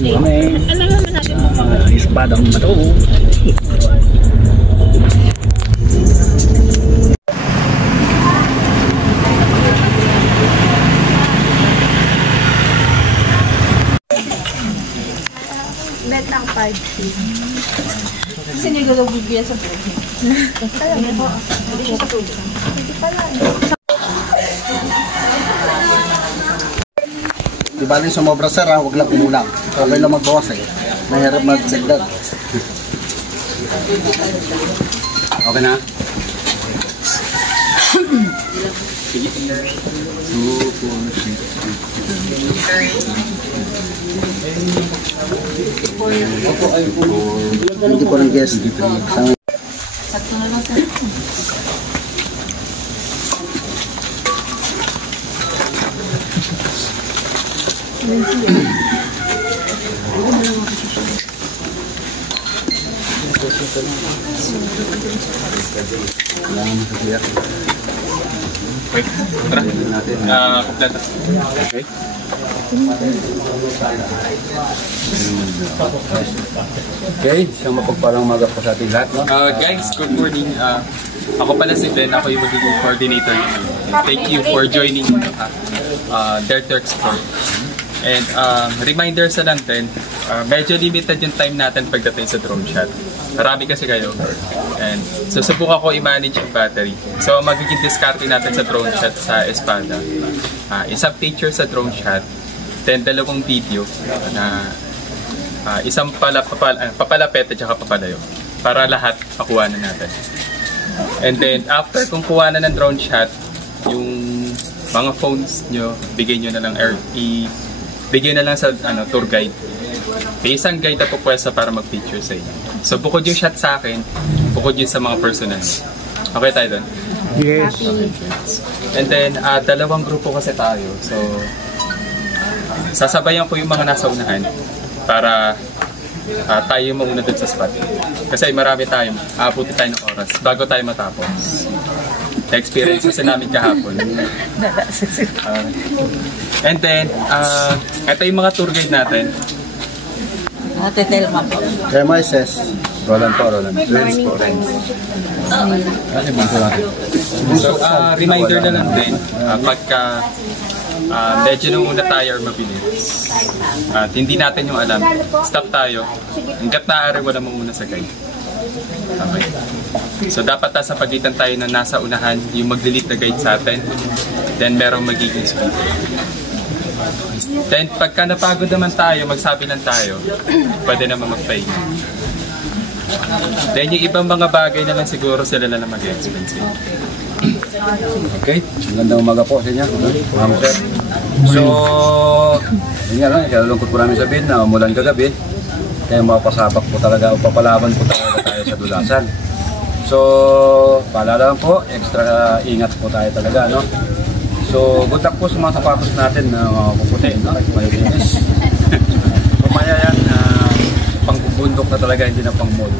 mo kami. Alam naman natin mo. Espadang bato. Bet ng 5. Siniguro bibigyan sa buhay. Alam mo, hindi siya sa buhay. Hindi pala. Di ba rin sumobra sir ha, huwag lang kumulang. Okay lang magbawas eh. Mahirap mag-segdag. Okay na? Hindi ko ng guest. Sakto na lang sir. Okay, tara. Kompleto. Okay. Okay, isang mapagpalang umaga po sa ating lahat, no? Guys, good morning. Ako pala si Ben, ako yung magiging coordinator niyo. Thank you for joining Dare to Explore. And reminder sa lang din, medyo limited yung time natin pagdating sa drone shot. Marami kasi kayo. And susubukan ko i-manage yung battery. So magiging discarte natin sa drone shot sa Espada. Isang picture sa drone shot, then dalawang video na isang papalapit at saka papalayo. Para lahat makuha na natin. And then after kung kuha na ng drone shot, yung mga phones nyo, bigay nyo na lang bigay na lang sa tour guide. May isang guide na po pwesta para mag-picture sa inyo. So bukod yung shot sa akin, bukod yung sa mga personal. Okay tayo doon? Yes. And then, dalawang grupo kasi tayo. So, sasabayan ko yung mga nasa unahan para tayo mauna doon sa spot. Kasi marami tayo, aabuti tayo ng oras bago tayo matapos. Na-experience kasi namin kahapon. And then, ito yung mga tour guide natin. Ate Telma po. Telma SS. Roland po, Roland. Lens po, Lens. Kasi bunso natin. So, reminder na lang din, pagka medyo nung una tayo or mabilis, at hindi natin yung alam, stop tayo, hanggat naaari wala mong una sa guide. Okay. So, dapat nasa pagitan tayo na nasa unahan, yung mag-delete na guide sa atin, then merong magiging speed. Then, pagka napagod naman tayo, magsabi lang tayo, pwede naman magpahinga. Then, yung ibang mga bagay na lang siguro sila na lang mag-expensive. Okay, magandang umaga po sa inyo. Ma'am sir. So, yun nga lang, kalulungkot po namin sabihin na umulan kagabi. Kaya mapasabak po talaga o papalaban po talaga tayo sa dulasan. So, paalala lang po, extra ingat po tayo talaga, no? So, good luck po sa mga sapatos natin na puputi, no? Malinis. Pumaya yan, pangbubundok na talaga, hindi na pang mall.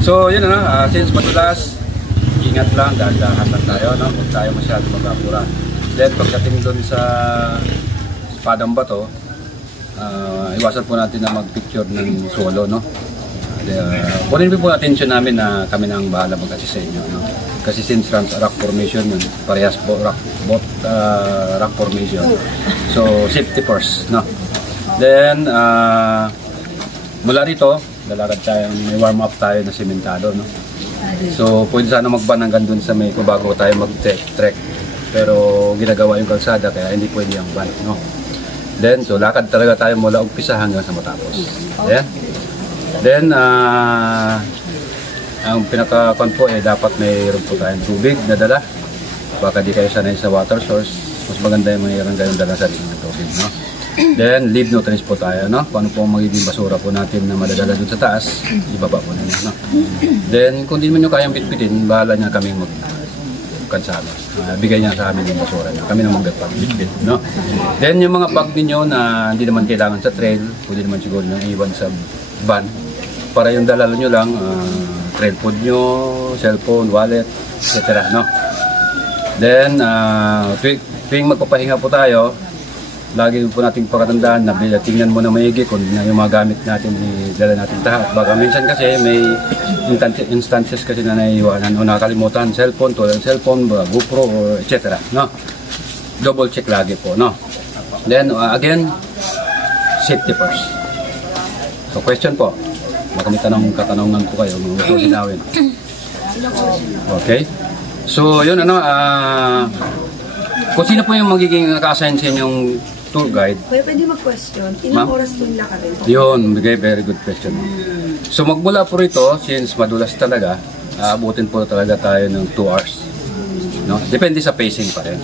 So, yun na, since madulas, ingat lang, dahan-dahan lang tayo, no? Huwag tayo masyado mag-apura. Then, pagdating doon sa Espadang Bato, iwasan po natin na mag-picture ng solo, no? Kunin po attention namin na kami na ang bahala mag-assist sa inyo, no? Kasi since rock formation yun, parehas po rock formation. So, safety first, no? Then, mula rito, lalakad tayo, may warm up tayo na sementado, no? So, pwede sana magban hanggang dun sa may bago tayo mag-trek. Pero ginagawa yung kalsada, kaya hindi pwede yung van, no? Then, so lakad talaga tayo mula umpisa hanggang sa matapos. Yeah? Then, ang pinaka-con po dapat mayroon po tayong tubig na dala. Baka di kayo sanay sa water source, mas maganda yung mayroon kayong dala sa ng tubig, no? Then, leave nutrients po tayo, no? Paano po magiging basura po natin na madadala dun sa taas, ibaba po ninyo, no? Then, kung di mo nyo kayang bitbitin, bahala niya kaming magkansama. Bigay niya sa amin yung basura niya. Kami na mag-bitbit, no? Then, yung mga bag ninyo na hindi naman kailangan sa trail, pwede naman siguro nyo iwan sa van. Para yung dalalo nyo lang, trail food nyo, cellphone, wallet, etc., no? Then, tuwing magpapahinga po tayo, lagi po nating pakatandaan na tingnan mo na maigi kung yung mga gamit natin, dala natin lahat. Baka minsan kasi may instances kasi na naiiwanan o nakalimutan, cellphone, tulad ng cellphone, GoPro, or etc. No? Double check lagi po. No? Then, again, safety first. So, question po. Baka may katanungan ko kayo, gusto sinawin. Okay? So, yun kung sino po yung magiging naka-assign sa inyong tour guide? Kuya, pwede mag-question. Ilang oras po yung lakad? Yun, very good question. So, magmula po rito, since madulas talaga, abutin po talaga tayo ng 2 hours. No? Depende sa pacing pa rin.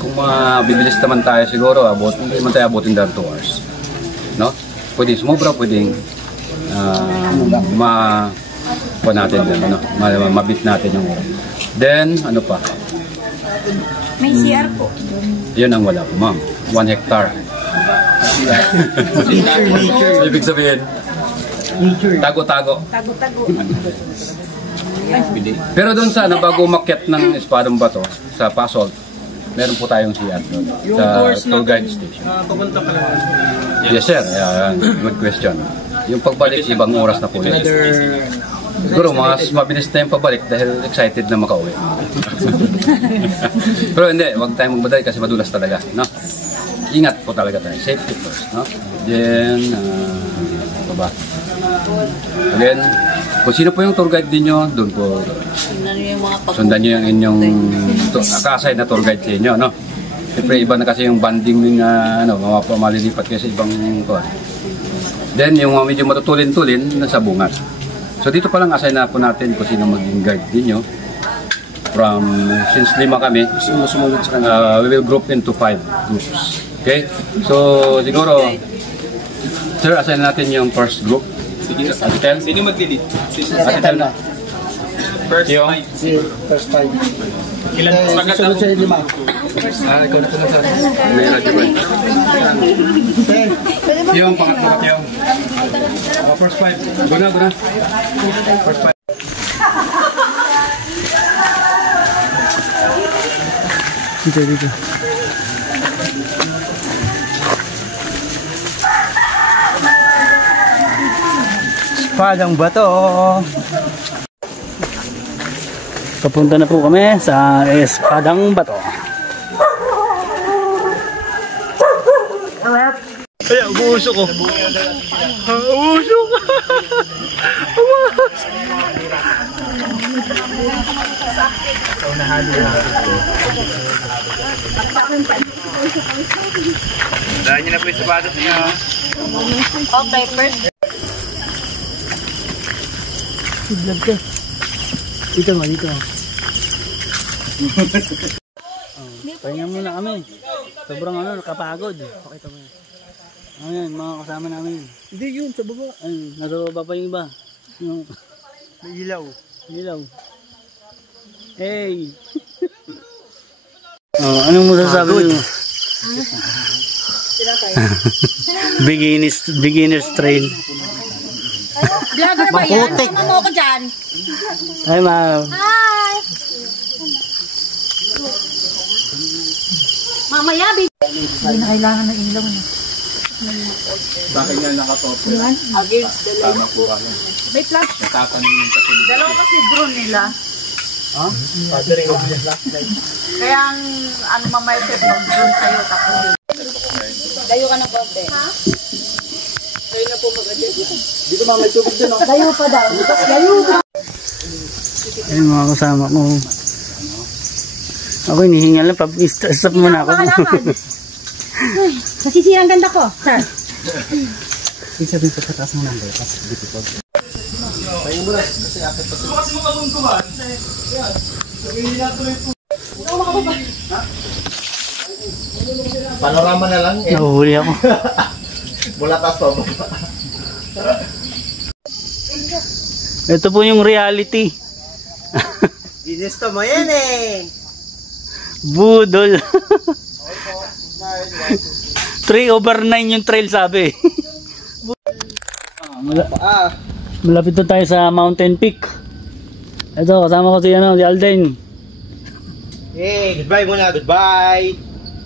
Kung bibilis naman tayo siguro, hindi man tayo abutin ng 2 hours. No? Pwede sumobra, pwedeng mabit natin yung oras. Then, ano pa? May CR po. Yun ang wala po, ma'am. 1 hectare. Ibig sabihin, tago-tago. Tago-tago. Pero doon sa bago umakyat ng Espadong Bato, sa Pasol, meron po tayong CR doon. Sa tour guide station. Pumunta ka lang. Yes, sir. Good question. Yung pagbalik, ibang oras na po. Siguro, mas mabilis na yung pabalik dahil excited na makauwi. Pero hindi, huwag tayong magbaday kasi madulas talaga. No? Ingat po talaga tayo. Safety first. No? Then, ano ba? Again, kung sino po yung tour guide din nyo, doon po sundan nyo yung inyong akasay na tour guide sa inyo. No? Siyempre, iba na kasi yung banding ng mga pamalilipat kayo sa ibang kuwan. Then, yung medyo matutulin-tulin, nasa bungat. So dito pa lang assign na po natin kung sino maging guide din nyo. Since 5 kami, we will group into 5 groups. Okay? So siguro, sir, assign natin yung first group. Atitel? Sino mag-lead? Atitel na. First 5. First 5. Ilan po Sunod sa 5. Ikaw na po na sa may radyo ba? Yung pangatlo ka yung first 5. Guna. First 5. Dito. Espadong Bato. Papunta na po kami sa Espadong Bato. Ay, ubuso ko. Ubuso ko. Dahil nyo na po yung sapatos niyo. Okay, first. Vlog ka. Dito. Pahinga muna kami. Sobrang nakapagod. Pakita mo yan. Ayan, mga kasama namin. Hindi yun, sa baba. Ayun, nasa baba pa yung iba. Yung May ilaw. Hey! Anong masasabi mo? Beginners trail. Vlogger ba yan? Tama mo ako dyan. Hi, ma'am. Hi! Mamaya, hindi na kailangan ng ilaw na. Bakit nga nakatopo? Against the light po. May flash. Natatanong yung kasunod. Dalawa kasi drone nila. Kaya ang mamaya sir, mag-drone sa'yo. Tapos dayo ka ng konti. Ha? Dayo na po mag-adjust. Dito mga may tubig din. Dayo pa daw. Dayo pa. Ayun, mga kasama ko. Ako hinihingal lang. Stop muna ako. Nasisira ang ganda ko, sir. Ibig sabihin pa sa taas mo ng betas. Dito po. Pahinga mo na. Kasi akit pa sila. Kasi magkabungkuhan. Yan. Panorama na lang. Nahuhuli ako. Mula taas pa ba? Ito po yung reality. Ginusto mo yan eh. Budol. 3/9 yung trail sabi. Malapit na tayo sa Mountain Peak. Ito, kasama ko si Alden. Hey, goodbye muna, goodbye.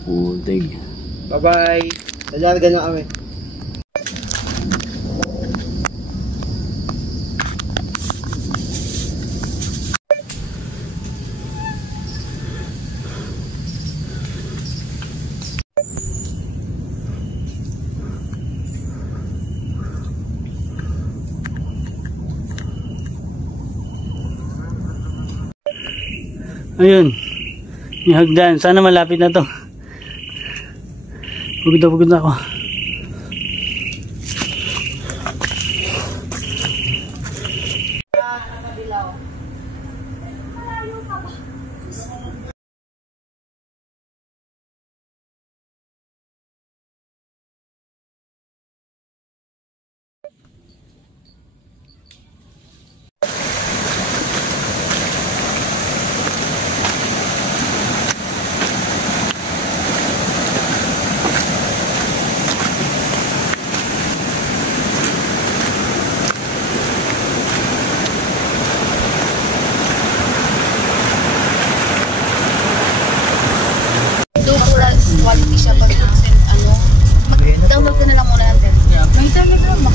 Putig. Bye-bye. Nalarga na kami. Ayun. Yung hagdan. Sana malapit na to. Pagod na ako. Quality siya pag download ko na lang muna natin. May telegram